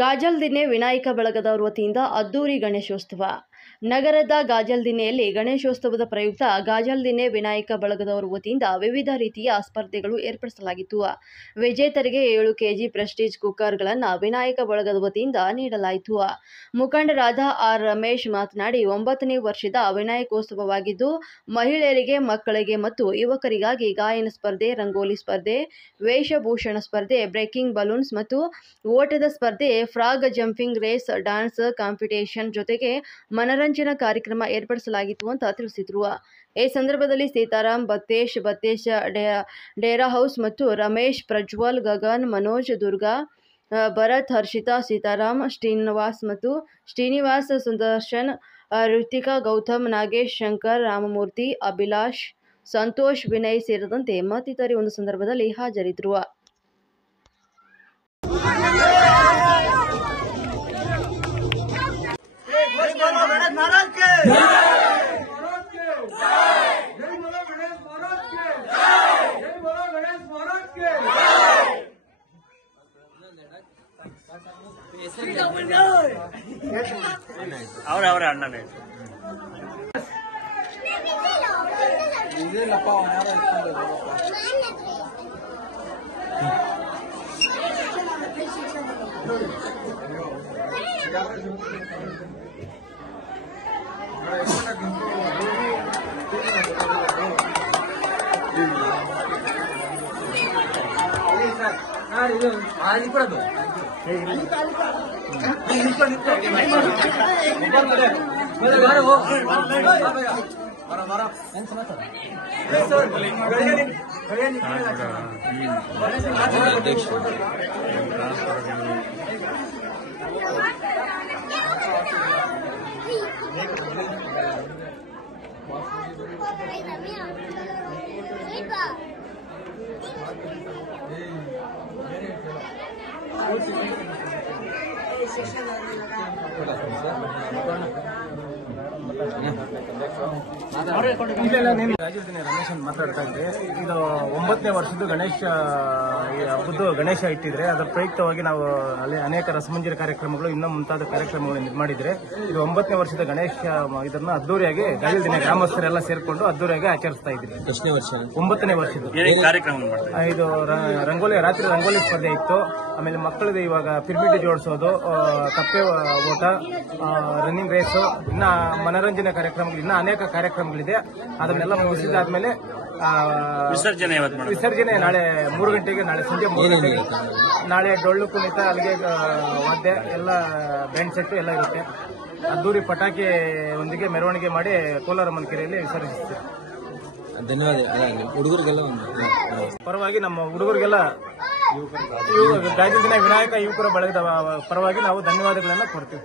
ಗಾಜಲ್ದಿನ್ನೆ ವಿನಾಯಕ ಬಳಗದವರ ವತಿಯಿಂದ ಅದ್ದೂರಿ ಗಣೇಶೋತ್ಸವ. ನಗರದ ಗಾಜಲ್ದಿನ್ನೆಯಲ್ಲಿ ಗಣೇಶೋತ್ಸವದ ಪ್ರಯುಕ್ತ ಗಾಜಲ್ದಿನ್ನೆ ವಿನಾಯಕ ಬಳಗದವರ ವತಿಯಿಂದ ವಿವಿಧ ರೀತಿಯ ಸ್ಪರ್ಧೆಗಳು ಏರ್ಪಡಿಸಲಾಗಿತ್ತು. ವಿಜೇತರಿಗೆ 7 ಕೆಜಿ ಪ್ರೆಸ್ಟೀಜ್ ಕುಕ್ಕರ್ಗಳನ್ನು ವಿನಾಯಕ ಬಳಗದ ವತಿಯಿಂದ ನೀಡಲಾಯಿತು. ಮುಖಂಡರಾದ ಆರ್ ರಮೇಶ್ ಮಾತನಾಡಿ, 9ನೇ ವರ್ಷದ ವಿನಾಯಕೋತ್ಸವವಾಗಿದ್ದು ಮಹಿಳೆಯರಿಗೆ, ಮಕ್ಕಳಿಗೆ ಮತ್ತು ಯುವಕರಿಗಾಗಿ ಗಾಯನ ಸ್ಪರ್ಧೆ, ರಂಗೋಲಿ ಸ್ಪರ್ಧೆ, ವೇಷಭೂಷಣ ಸ್ಪರ್ಧೆ, ಬ್ರೇಕಿಂಗ್ ಬಲೂನ್ಸ್ ಮತ್ತು ಓಟದ ಸ್ಪರ್ಧೆ, frog jumping race, dance competition ಜೊತೆಗೆ ಮನರಂಜನಾ ಕಾರ್ಯಕ್ರಮ ಏರ್ಪಡಿಸಲಾಗಿತ್ತು ಅಂತ ತಿಳಿಸಿದರು. ಈ ಸಂದರ್ಭದಲ್ಲಿ ಸೀತಾರಾಮ್, ಬತ್ತೇಶ್ ಡೇರಾ ಹೌಸ್ ಮತ್ತು ರಮೇಶ್, ಪ್ರಜ್ವಲ್, ಗಗನ್, ಮನೋಜ್, ದುರ್ಗಾ, ಭರತ್, ಹರ್ಷಿತಾ, ಸೀತಾರಾಮ್, ಶ್ರೀನಿವಾಸ್, ಸುದರ್ಶನ್, ಋತಿಕಾ, ಗೌತಮ್, ನಾಗೇಶ್, ಶಂಕರ್, ರಾಮಮೂರ್ತಿ, ಅಭಿಲಾಷ್, ಸಂತೋಷ್, ವಿನಯ್ ಸೇರಿದಂತೆ ಮತ್ತಿತರರು ಒಂದು ಸಂದರ್ಭದಲ್ಲಿ ಹಾಜರಿದ್ದರು. ಅವರ ಅಣ್ಣನೇ ರಾಜ್ಯದ ರಮೇಶ್ ಮಾತಾಡ್ತಾ ಇದ್ದೆ. ಇದು 9ನೇ ವರ್ಷದ ಹಬ್ಬದ್ದು ಗಣೇಶ ಇಟ್ಟಿದ್ರೆ ಅದರ ಪ್ರಯುಕ್ತವಾಗಿ ನಾವು ಅಲ್ಲಿ ಅನೇಕ ರಸಮಂಜರಿ ಕಾರ್ಯಕ್ರಮಗಳು ಇನ್ನೂ ಮುಂತಾದ ಕಾರ್ಯಕ್ರಮಗಳನ್ನು ಮಾಡಿದ್ರೆ ಇದು 9ನೇ ವರ್ಷದ ಗಣೇಶ ಇದನ್ನ ಅದ್ದೂರಿಯಾಗಿ ಗಾಜಲ್ದಿನ್ನೆ ಗ್ರಾಮಸ್ಥರೆಲ್ಲ ಸೇರ್ಕೊಂಡು ಅದ್ದೂರಿಯಾಗಿ ಆಚರಿಸ್ತಾ ಇದ್ರಿ. 9ನೇ ವರ್ಷದ ಇದು ರಾತ್ರಿ ರಂಗೋಲಿ ಸ್ಪರ್ಧೆ ಇತ್ತು. ಆಮೇಲೆ ಮಕ್ಕಳದು ಇವಾಗ ಪಿರಮಿಡ್ ಜೋಡಿಸೋದು, ಕಪ್ಪೆ ಓಟ, ರನ್ನಿಂಗ್ ರೇಸು, ಇನ್ನ ಮನರಂಜನೆ ಕಾರ್ಯಕ್ರಮಗಳು, ಇನ್ನ ಅನೇಕ ಕಾರ್ಯಕ್ರಮಗಳಿದೆ. ಅದನ್ನೆಲ್ಲ ಮುಗಿಸಿದಾದ್ಮೇಲೆ ವಿಸರ್ಜನೆ ನಾಳೆ 3 ಗಂಟೆಗೆ, ನಾಳೆ ಸಂಜೆ 3 ಗಂಟೆಗೆ. ನಾಳೆ ಡೊಳ್ಳು ಕುಣಿತ, ಅಲ್ಲಿಗೆ ವಾದ್ಯ ಎಲ್ಲ, ಬ್ಯಾಂಡ್ ಸೆಟ್ ಎಲ್ಲ ಇರುತ್ತೆ. ಅದ್ದೂರಿ ಪಟಾಕಿ ಒಂದಿಗೆ ಮೆರವಣಿಗೆ ಮಾಡಿ ಕೋಲಾರಮ್ಮನ ಕೆರೆಯಲ್ಲಿ ವಿಸರ್ಜಿಸುತ್ತೆ. ಧನ್ಯವಾದ. ಹುಡುಗರಿಗೆಲ್ಲ ಪರವಾಗಿ ನಮ್ಮ ಹುಡುಗರಿಗೆಲ್ಲ ಗಾಜಲ್ದಿನ್ನೆ ವಿನಾಯಕ ಯುವಕರ ಬಳಗದ ಪರವಾಗಿ ನಾವು ಧನ್ಯವಾದಗಳನ್ನ ಕೊಡ್ತೀವಿ.